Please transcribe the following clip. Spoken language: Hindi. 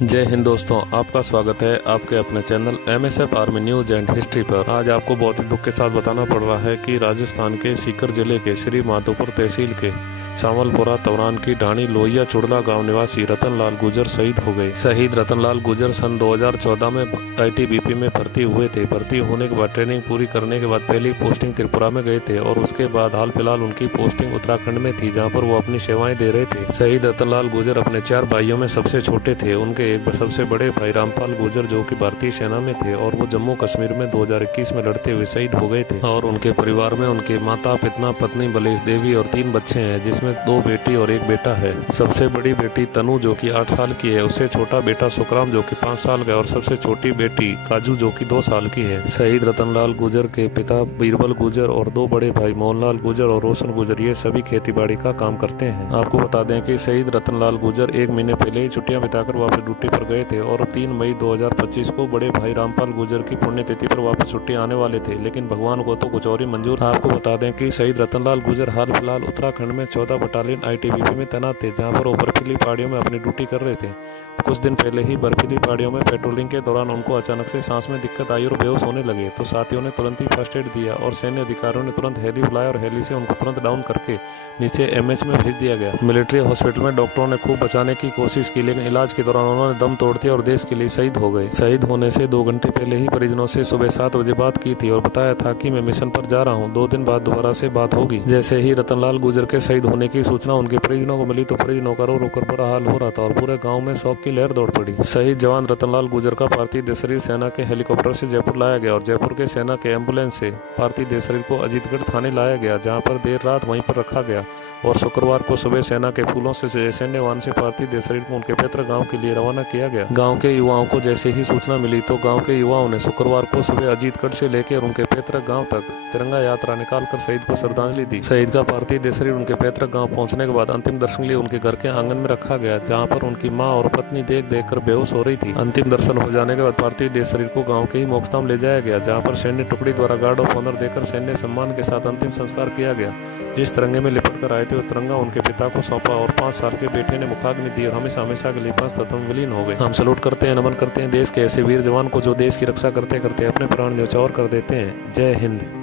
जय हिंद दोस्तों, आपका स्वागत है आपके अपने channel MSF army news and history पर। आज आपको बहुत ही दुख के साथ बताना पड़ रहा है कि राजस्थान के सीकर जिले के श्री माधोपुर तहसील के सावलपुरा तवरान की ढाणी लोहिया चुड़ला गांव निवासी रतनलाल गुजर शहीद हो गए। शहीद रतनलाल गुजर सन 2014 में ITBP में भर्ती हुए थे। भर्ती होने के बाद ट्रेनिंग पूरी करने के बाद पहली पोस्टिंग त्रिपुरा में गए थे और उसके बाद हाल फिलहाल उनकी पोस्टिंग उत्तराखंड में थी, जहाँ पर वो अपनी सेवाएं दे रहे थे। शहीद रतनलाल गुजर अपने 4 भाइयों में सबसे छोटे थे। उनके एक सबसे बड़े भाई रामपाल गुजर जो कि भारतीय सेना में थे और वो जम्मू कश्मीर में 2021 में लड़ते हुए शहीद हो गए थे। और उनके परिवार में उनके माता पिता पत्नी बलेश देवी और 3 बच्चे हैं, जिसमें 2 बेटी और 1 बेटा है। सबसे बड़ी बेटी तनु जो कि 8 साल की है, उससे छोटा बेटा सुखराम जो कि 5 साल का है और सबसे छोटी बेटी काजू जो कि 2 साल की है। शहीद रतनलाल गुजर के पिता बीरबल गुजर और 2 बड़े भाई मोहनलाल गुजर और रोशन गुजर ये सभी खेती बाड़ी का काम करते हैं। आपको बता दें कि शहीद रतनलाल गुजर 1 महीने पहले ही छुट्टियां बिताकर वापस ड्यूटी पर गए थे और 3 मई 2025 को बड़े भाई रामपाल गुजर की पुण्यतिथि पर वापस छुट्टी आने वाले थे, लेकिन भगवान को तो कुछ और ही मंजूर था। आपको बता दें कि शहीद रतनलाल गुजर हाल फिलहाल उत्तराखंड में 14 बटालियन ITBP में तैनात थे, जहां पर वो बर्फीली पहाड़ियों में अपनी ड्यूटी कर रहे थे। कुछ दिन पहले ही बर्फीली पहाड़ियों में पेट्रोलिंग के दौरान उनको अचानक से सांस में दिक्कत आई और बेहोश होने लगे, तो साथियों ने तुरंत ही फर्स्ट एड दिया और सैन्य अधिकारियों ने तुरंत हेली बुलाया और हेली से उनको तुरंत डाउन करके नीचे MH में भेज दिया गया। मिलिट्री हॉस्पिटल में डॉक्टरों ने खूब बचाने की कोशिश की, लेकिन इलाज के दौरान उन्होंने दम तोड़ दिया और देश के लिए शहीद हो गए। शहीद होने से 2 घंटे पहले ही परिजनों से सुबह 7 बजे बात की थी और बताया था कि मैं मिशन पर जा रहा हूं, 2 दिन बाद दोबारा से बात होगी। जैसे ही रतनलाल गुजर के शहीद होने की सूचना उनके परिजनों को मिली तो परिजनों का रो रो कर बुरा हाल हो रहा था और पूरे गाँव में शोक की लहर दौड़ पड़ी। शहीद जवान रतनलाल गुजर का पार्थिव देह शरीर सेना के हेलीकॉप्टर से जयपुर लाया गया और जयपुर के सेना के एम्बुलेंस से पार्थिव देह शरीर को अजीतगढ़ थाने लाया गया, जहां पर देर रात वहीं पर रखा गया और शुक्रवार को सुबह सेना के फूलों से सैन्य वाहन से पार्थिव देह शरीर को उनके पैतृक गांव के लिए रवाना किया गया। गांव के युवाओं को जैसे ही सूचना मिली तो गांव के युवाओं ने शुक्रवार को सुबह अजीतगढ़ से लेकर उनके पैतृक गांव तक तिरंगा यात्रा निकालकर शहीद को श्रद्धांजलि दी। शहीद का पार्थिव देह शरीर उनके पैतृक गांव पहुंचने के बाद अंतिम दर्शन के लिए उनके घर के आंगन में रखा गया, जहां पर उनकी मां और पत्नी देख देख कर बेहोश हो रही थी। अंतिम दर्शन हो जाने के बाद पार्थिव देह शरीर को गांव के ही मोक्षधाम ले जाया गया, जहां पर सैन्य टुकड़ी द्वारा गार्ड ऑफ ऑनर देकर सैन्य सम्मान के साथ अंतिम संस्कार किया गया। जिस तिरंगे में लिपट कर आए थे वो तिरंगा उनके पिता को सौंपा और 5 साल के बेटे ने मुखाग्नि दी और हमेशा हमेशा के लिए पंचतत्व में विलीन हो गए। हम सलूट करते हैं, नमन करते हैं देश के ऐसे वीर जवान को जो देश की रक्षा करते करते अपने प्राण न्यौछावर कर देते हैं। जय हिंद।